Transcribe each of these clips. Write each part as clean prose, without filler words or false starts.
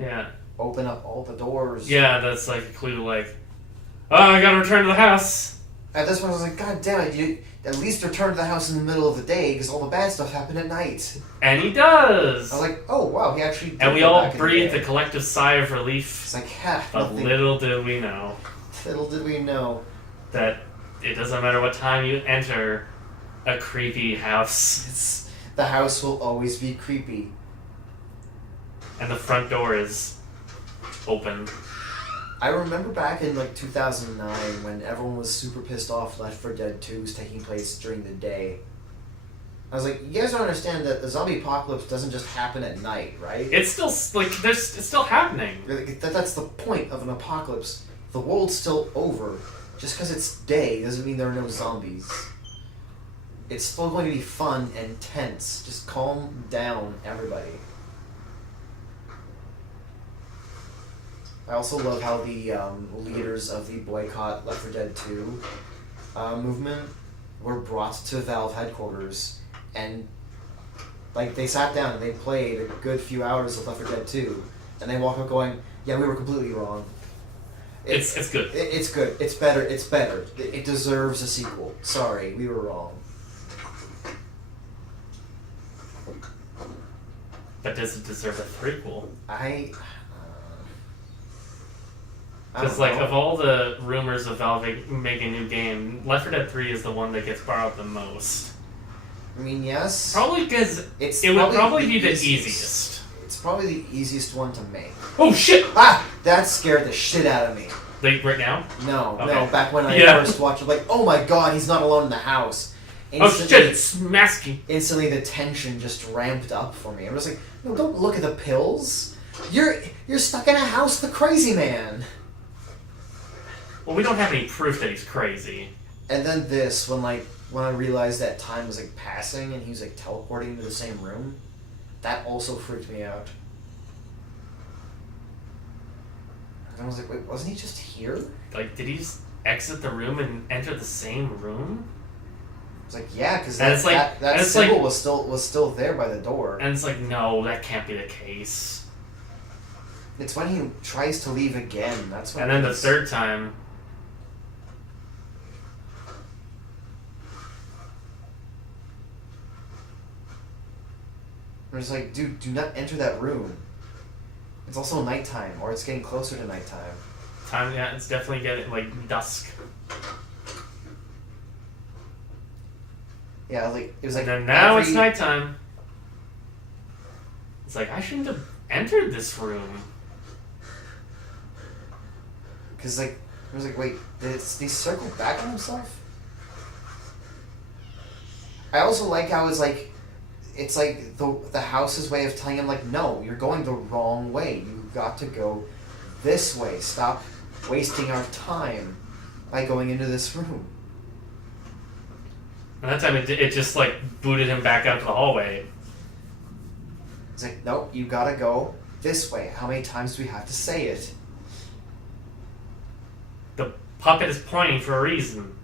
Yeah. Open up all the doors. Yeah, that's like a clue, like, oh, I gotta return to the house. At this point, I was like, God damn it, you at least return to the house in the middle of the day, because all the bad stuff happened at night. And he does! I was like, oh, wow, he actually did. And we go all back in the breathed day. a collective sigh of relief. It's like, ha, But nothing. little did we know Little did we know. that it doesn't matter what time you enter a creepy house. The house will always be creepy. And the front door is open. I remember back in like 2009 when everyone was super pissed off Left 4 Dead 2 was taking place during the day. I was like, you guys don't understand that the zombie apocalypse doesn't just happen at night, right? It's still, like, it's still happening. That's the point of an apocalypse. The world's still over. Just because it's day doesn't mean there are no zombies. It's still going to be fun and tense. Just calm down, everybody. I also love how the leaders of the boycott Left 4 Dead 2 movement were brought to Valve headquarters, and like they sat down and they played a good few hours of Left 4 Dead 2, and they walk up going, "Yeah, we were completely wrong. It's good. It's good. It's better. It's better. It deserves a sequel. Sorry, we were wrong." But does it deserve a threequel? Because, like, of all the rumors of Valve making a new game, Left 4 Dead 3 is the one that gets borrowed the most. I mean, yes. Probably because it would probably be the easiest. It's probably the easiest one to make. Oh, shit! Ah! That scared the shit out of me. Like, right now? No, Okay. no, back when I Yeah. first watched it, like, oh my god, he's not alone in the house. Oh, shit, it's masky. Instantly the tension just ramped up for me. I was like, no, don't look at the pills. You're stuck in a house with a crazy man. Well, we don't have any proof that he's crazy. And then this, when I realized that time was like passing and he was like teleporting into the same room, that also freaked me out. And I was like, wait, wasn't he just here? Like, did he just exit the room and enter the same room? I was like, yeah, because And it's like- that and it's symbol like- was still there by the door. And it's like, no, that can't be the case. It's when he tries to leave again. That's when. And then the third time, I'm just like, dude, do not enter that room. It's also nighttime, or it's getting closer to nighttime. yeah, it's definitely getting, like, dusk. Yeah, like it was like. And then now it's nighttime. It's like, I shouldn't have entered this room. Because like, I was like, wait, did he circle back on himself? I also like how it's like the house's way of telling him like, no, you're going the wrong way. You got to go this way. Stop wasting our time by going into this room. And that time it just, like, booted him back out to the hallway. It's like, nope, you gotta go this way. How many times do we have to say it? The puppet is pointing for a reason.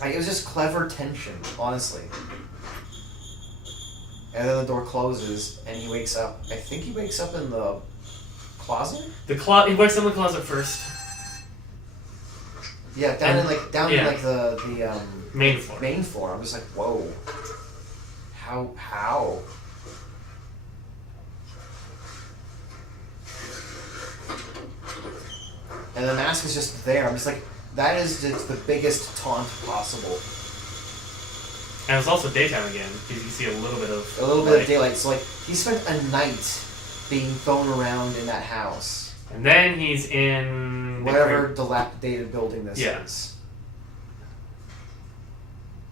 Like, it was just clever tension, honestly. And then the door closes, and he wakes up. I think he wakes up in the closet? He wakes up in the closet first. Yeah, down in yeah. the Main floor. main floor. I'm just like, whoa. How? And the mask is just there. I'm just like, that is just the biggest taunt possible. And it's also daytime again, because you see a little bit of bit of daylight. So like, he spent a night being thrown around in that house. And then he's in Whatever dilapidated building this Yeah. is.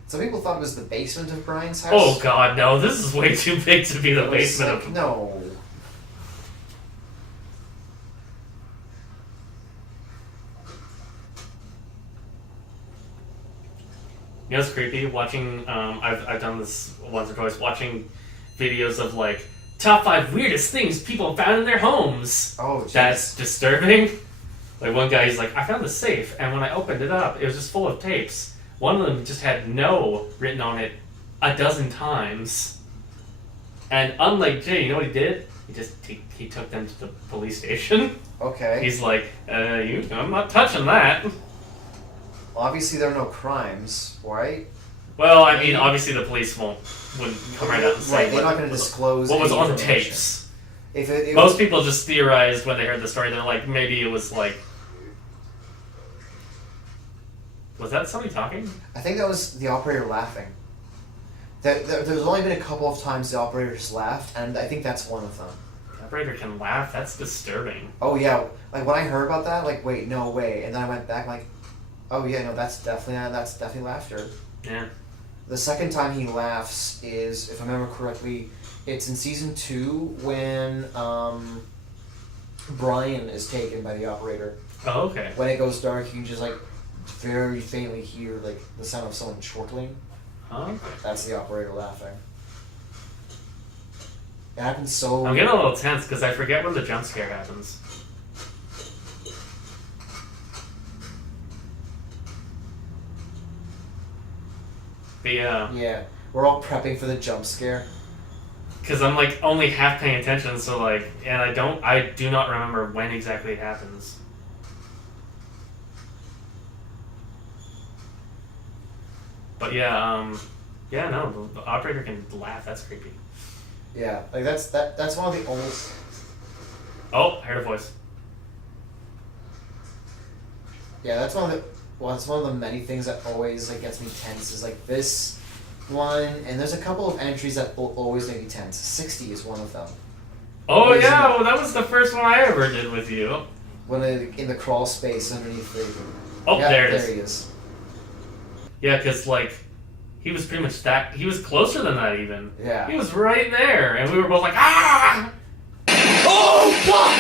Some people thought it was the basement of Brian's house. Oh god, no! This is way too big to be the It was basement like, of. no. You know what's creepy? Watching, I've done this once or twice. Watching videos of like top 5 weirdest things people found in their homes. Oh, jeez. That's disturbing. Like one guy, he's like, I found the safe, and when I opened it up, it was just full of tapes. One of them just had "no" written on it 12 times. And unlike Jay, you know what he did? He took them to the police station. Okay. He's like, I'm not touching that. Obviously, there are no crimes, right? Well, I mean, obviously the police wouldn't come right out and say. Right, they're not going to disclose what was any on information. tapes. Most people just theorized when they heard the story. They're like, maybe it was like. Was that somebody talking? I think that was the operator laughing. There's only been a couple of times the operators laughed, and I think that's one of them. The operator can laugh? That's disturbing. Oh yeah, like when I heard about that, like wait, no way, and then I went back like, oh yeah, no, that's definitely laughter. Yeah. The second time he laughs is, if I remember correctly, it's in season 2 when Brian is taken by the operator. Oh, okay. When it goes dark, you can just like very faintly hear like the sound of someone chortling. Huh? That's the operator laughing. It happens so. I'm getting a little tense because I forget when the jump scare happens. But yeah, we're all prepping for the jump scare. Because I'm like only half paying attention, so like, and I do not remember when exactly it happens. But yeah, no, the operator can laugh. That's creepy. Yeah, like that's one of the only. Oh, I heard a voice. Yeah, that's one of the. Well, it's one of the many things that always like gets me tense. Is like this one, and there's a couple of entries that will always make me tense. 60 is one of them. Oh yeah, well that was the first one I ever did with you. When in the crawl space underneath the. Oh, yeah, there it is. There he is. Yeah, because like he was pretty much that. He was closer than that even. Yeah. He was right there, and we were both like, ah! Oh fuck!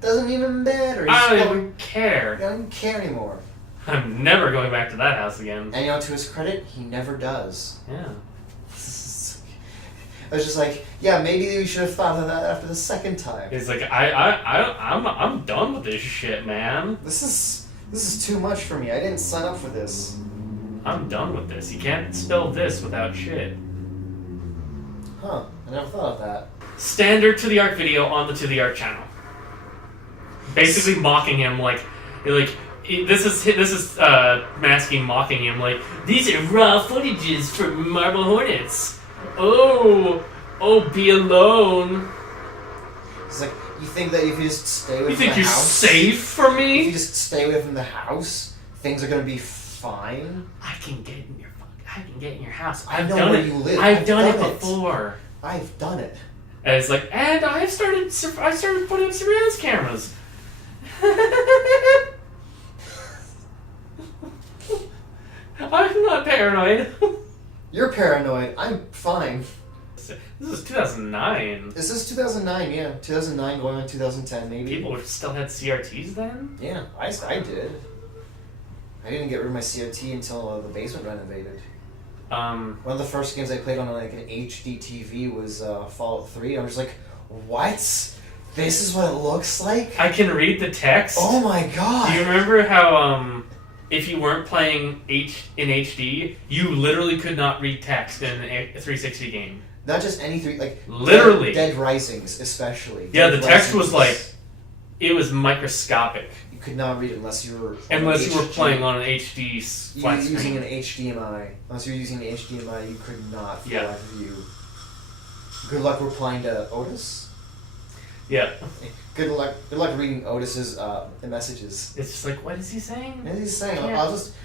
Doesn't even matter. I don't even care. I don't even care anymore. I'm never going back to that house again. And you know, to his credit, he never does. Yeah. I was just like, yeah, maybe we should have thought of that after the second time. He's like, I'm done with this shit, man. This is too much for me. I didn't sign up for this. I'm done with this. You can't spell this without shit. Huh? I never thought of that. Standard To The Arc video on the To The Arc channel. Basically mocking him like this is Masking mocking him like, these are raw footages from Marble Hornets. Oh, be alone. It's like, you think that if you just stay away You from think the you're house, safe from if you me? just stay away from the house, things are gonna be fine. I can get in your house. I know where you live. I've done it before. I've done it. And it's like, and I started putting up surveillance cameras. I'm not paranoid. You're paranoid. I'm fine. This is 2009. This is 2009, yeah. 2009 going on 2010, maybe. People still had CRTs then? Yeah, I did. I didn't get rid of my CRT until the basement renovated. One of the first games I played on like an HD TV was Fallout 3. I'm just like, what? This is what it looks like? I can read the text. Oh my god! Do you remember how if you weren't playing in HD, you literally could not read text in a 360 game? Not just any three, like literally Dead Risings, especially. Yeah, Dead the text Risings, was like, it was microscopic. You could not read it unless you were playing on an HD flat screen. Using an HDMI. Unless you're using an HDMI, you could not for life of you. Good luck replying to Otis. Yeah. Good luck reading Otis's messages. It's just like, what is he saying? What is he saying?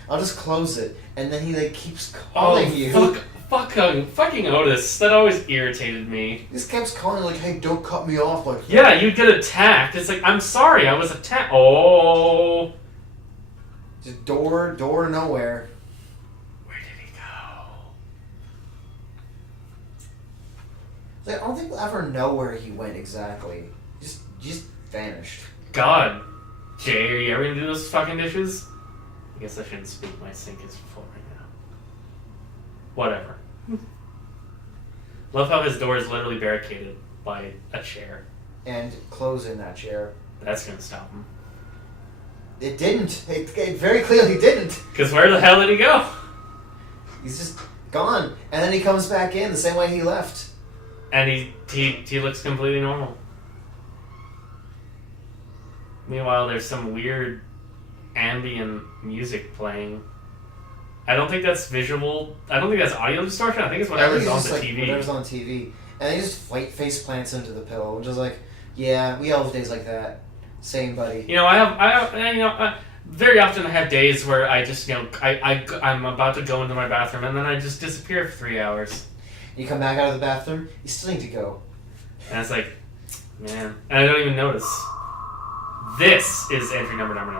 I'll just close it, and then he like keeps calling you. Fucking Otis. That always irritated me. He just keeps calling like, hey, don't cut me off like that. Yeah, you'd get attacked. It's like, I'm sorry, I was attacked. Oh. Just door to nowhere. Where did he go? Like, I don't think we'll ever know where he went exactly. Just vanished. God. Jay, are you ever gonna do those fucking dishes? I guess I shouldn't speak. My sink is full right now. Whatever. Love how his door is literally barricaded by a chair. And clothes in that chair. That's gonna stop him. It didn't. It very clearly didn't. Because where the hell did he go? He's just gone. And then he comes back in the same way he left. And he looks completely normal. Meanwhile, there's some weird ambient music playing. I don't think that's visual. I don't think that's audio distortion. I think it's whatever's on the TV. Whatever's on TV. And he just face plants into the pillow, which is like, yeah, we all have days like that. Same, buddy. You know, very often I have days where I just, you know, I'm about to go into my bathroom and then I just disappear for 3 hours. You come back out of the bathroom, you still need to go. And it's like, man, and I don't even notice. This is entry number. Number.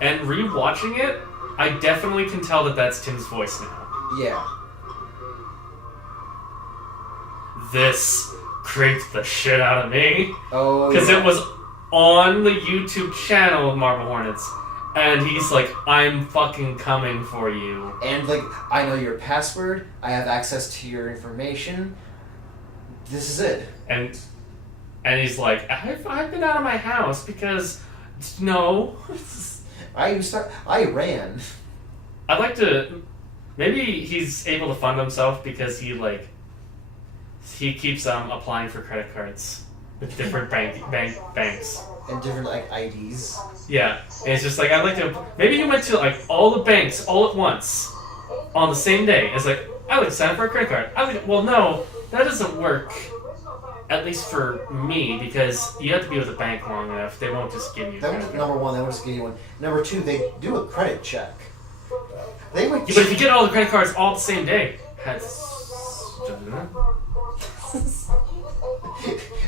And rewatching it, I definitely can tell that that's Tim's voice now. Yeah. This creeped the shit out of me. Oh, because it was on the YouTube channel of Marble Hornets. And he's like, I'm fucking coming for you. And like, I know your password, I have access to your information. This is it. And he's like, I've been out of my house because, no. I ran. I'd like to, maybe he's able to fund himself because he keeps applying for credit cards with different banks. And different like IDs. Yeah, and it's just like, I'd like to, maybe he went to like all the banks all at once on the same day. It's like, I would sign up for a credit card. Well, no, that doesn't work. At least for me, because you have to be with a bank long enough. They won't just give you. Number one, they won't just give you one. Number two, they do a credit check. They would. Yeah, but if you get all the credit cards all the same day, I'm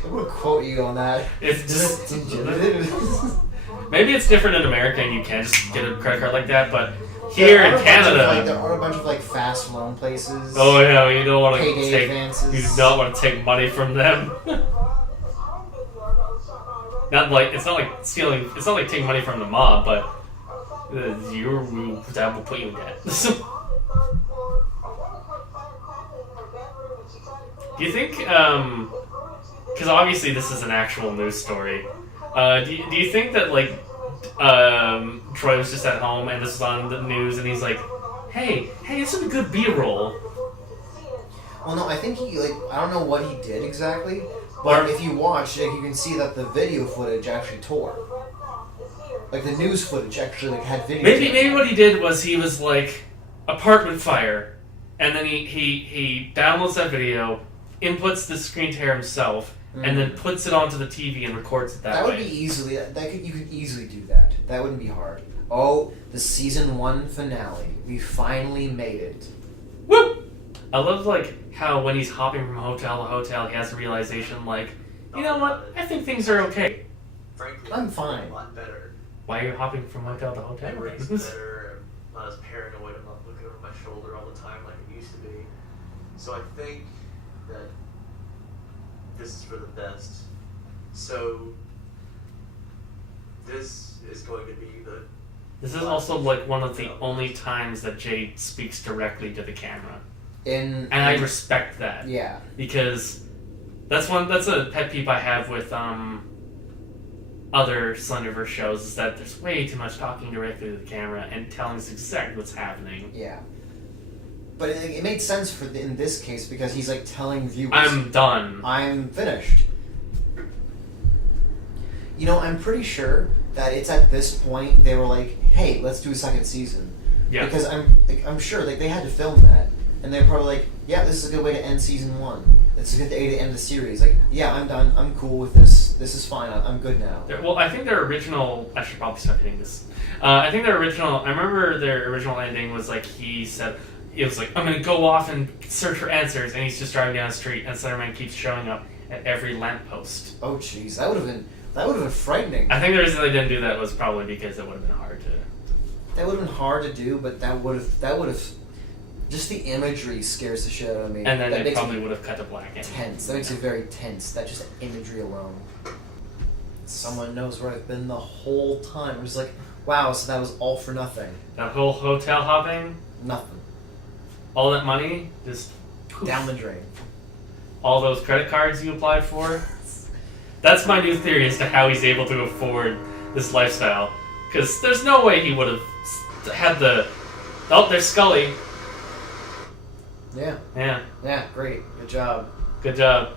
gonna quote you on that. It's just maybe it's different in America and you can just get a credit card like that, but here in Canada, there are a bunch of like fast loan places. Oh yeah, you don't want to take advances. You do not want to take money from them. Not like it's not like stealing. It's not like taking money from the mob, but that will put you in debt. Do you think? Because obviously this is an actual news story. Do you think that like Troy was just at home and this was on the news and he's like, hey, this is a good B-roll? Well, no, I think he I don't know what he did exactly, but if you watch, you can see that the video footage actually tore. Like the news footage actually had video. Maybe what he did was he was like apartment fire, and then he downloads that video, inputs the screen tear himself. And then puts it onto the TV and records it that way. That would be easily. You could easily do that. That wouldn't be hard. Oh, the season 1 finale. We finally made it. Woo! I love like how when he's hopping from hotel to hotel, he has a realization like, you know what? I think things are okay. Frankly, I'm fine. A lot better. Why are you hopping from hotel to hotel? Everything's better. I'm not as paranoid. I'm not looking over my shoulder all the time like it used to be. So I think that this is for the best. So this is going to be the. This is also like one of the only times that Jade speaks directly to the camera, and I respect that. Yeah, because that's a pet peeve I have with other Slenderverse shows is that there's way too much talking directly to the camera and telling us exactly what's happening. Yeah. But it made sense in this case because he's like telling viewers, I'm done. I'm finished. You know, I'm pretty sure that it's at this point they were like, hey, let's do a second season. Yeah. Because I'm sure they had to film that. And they're probably like, yeah, this is a good way to end season 1. It's a good way to end the series. Like, yeah, I'm done. I'm cool with this. This is fine. I'm good now. Well, I think their original... I should probably stop hitting this. I think their original... I remember their original ending was like he said... It was like, I'm going to go off and search for answers, and he's just driving down the street, and Slenderman keeps showing up at every lamppost. Oh, jeez. That would have been frightening. I think the reason they didn't do that was probably because it would have been hard to... That would have been hard to do, but that would have... Just the imagery scares the shit out of me. And then they probably would have cut to black. Tense. That makes it very tense. That just imagery alone. Someone knows where I've been the whole time. It was like, wow, so that was all for nothing. That whole hotel hopping? Nothing. All that money? Just... poof. Down the drain. All those credit cards you applied for? That's my new theory as to how he's able to afford this lifestyle. Because there's no way he would have had the. Oh, there's Scully. Yeah. Yeah. Yeah. Great. Good job. Good job.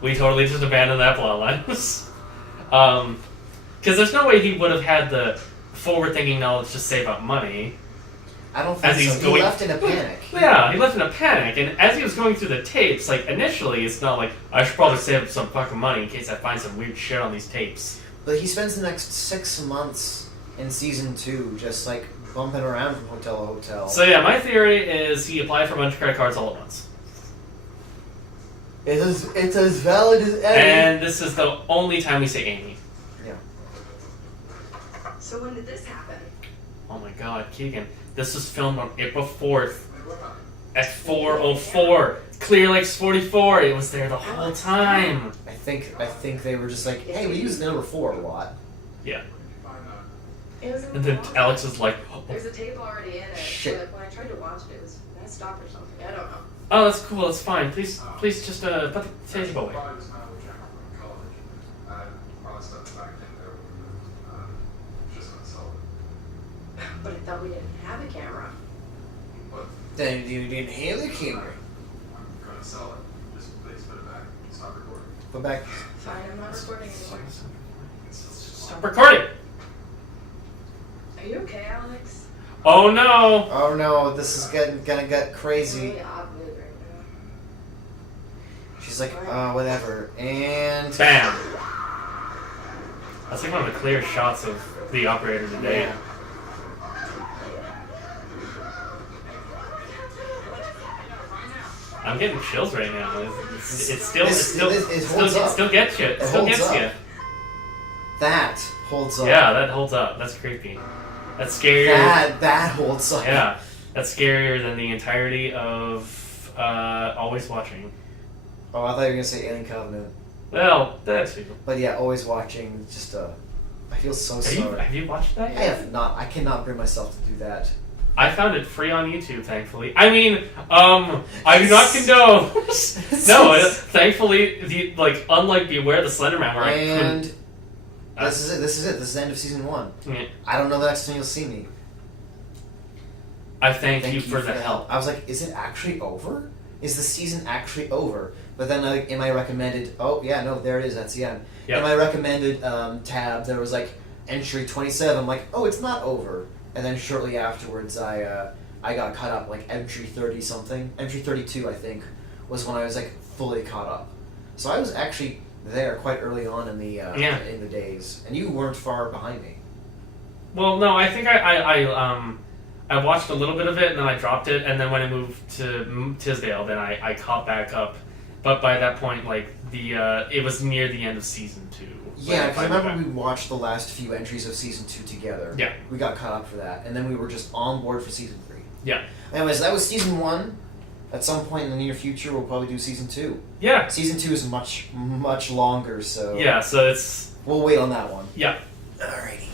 We totally just abandoned that plotline. Because there's no way he would have had the forward-thinking knowledge to save up money. I don't As think he's so. going- He left in a panic. Yeah, he left in a panic, and as he was going through the tapes, like, initially, it's not like, I should probably save up some fucking money in case I find some weird shit on these tapes. But he spends the next 6 months in season 2 just like bumping around from hotel to hotel. So yeah, my theory is he applied for a bunch of credit cards all at once. It's as valid as any. And this is the only time we say Amy. Yeah. So when did this happen? Oh my god, Keegan. This was filmed on April 4th at 4:04. Clear Lake's 44. It was there the whole time. I think they were just like, hey, we use the number 4 a lot. Yeah. It was in And the then closet. Alex was like, oh, There's a tape already in it. Shit. But when I tried to watch it, it was messed up or something. I don't know. oh, that's cool, that's fine. Please just put the tape away. But I thought we didn't have a camera. Then you didn't have the camera. Put back. Fine, I'm not recording anymore. Stop recording! Are you okay, Alex? Oh no! Oh no, this is gonna get crazy. Really odd mood right now. She's like, whatever. And Bam! That's like one of the clearest shots of the operator today. Yeah. I'm getting chills right now. It still holds up. gets you. It It still holds gets up. you. That holds up. Yeah, that holds up. That's creepy. That's scarier. That holds up. Yeah, that's scarier than the entirety of Always Watching. Oh, I thought you were gonna say Alien Covenant. Well, that too. But yeah, Always Watching. Just I feel so sorry. Have you watched that I yet? have not. I cannot bring myself to do that. I found it free on YouTube, thankfully. I mean, I do not condone. No, thankfully, unlike Beware the Slender Man, where I And couldn't. this is it. This is the end of season 1. Yeah. I don't know the next time you'll see me. I thank you for the help. I was like, is it actually over? Is the season actually over? But then in my recommended, oh yeah, no, there it is. That's the end. Yep. In my recommended tab, there was like entry 27. I'm like, oh, it's not over. And then shortly afterwards, I got caught up, like entry 30 something. Entry 32, I think, was when I was like fully caught up. So I was actually there quite early on in the in the days, and you weren't far behind me. Well, no, I think I watched a little bit of it and then I dropped it, and then when I moved to Tisdale, then I caught back up. But by that point, it was near the end of season 2. Yeah, because I remember we watched the last few entries of season 2 together. Yeah. We got caught up for that, and then we were just on board for season 3. Yeah. Anyways, that was season 1. At some point in the near future, we'll probably do season 2. Yeah. Season 2 is much, much longer, so Yeah, so it's... we'll wait on that one. Yeah. Alrighty.